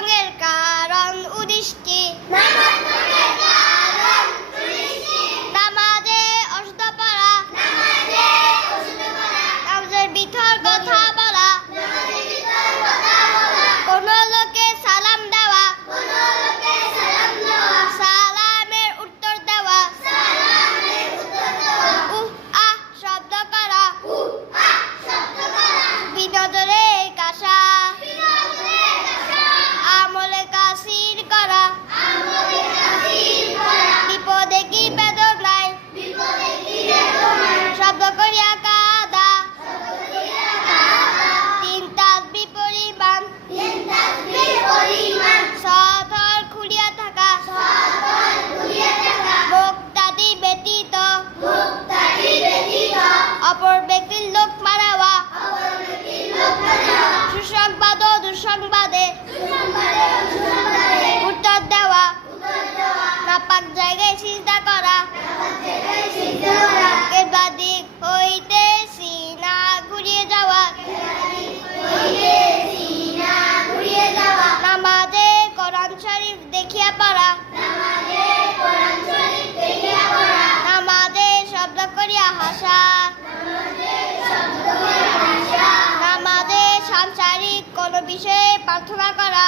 ভঙ্গের কারণ উদ্দিষ্টি, নামাজে অশুদ্ধ পড়া, নামাজের ভিতর কথা বলা, কোন লোকে সালাম দেওয়া, সালামের উত্তর দেওয়া, উহ আহ শব্দ করা, বিনোদনে কাশা, আমলে কাসির করা, বিপদে কি বেদনায়, শব্দ করিয়া কাদা, তিন তাসবিহ পরিমাণ, সতর খুলিয়া থাকা, মুক্তাদি ব্যতীত অপর ব্যক্তির লোক মারাওয়া, সুসংবাদ ও দুঃসংবাদে উত্তর দেওয়া, নাপাক জায়গায় সিজদা করা, কিবলা দিক হইতে সিনা ঘুরিয়ে যাওয়া, নামাজে কোরআন শরীফ দেখিয়া পড়া, নামাজে শব্দ করিয়া হাসা, নামাজে সাংসারিক কোন বিষয়ে প্রার্থনা করা,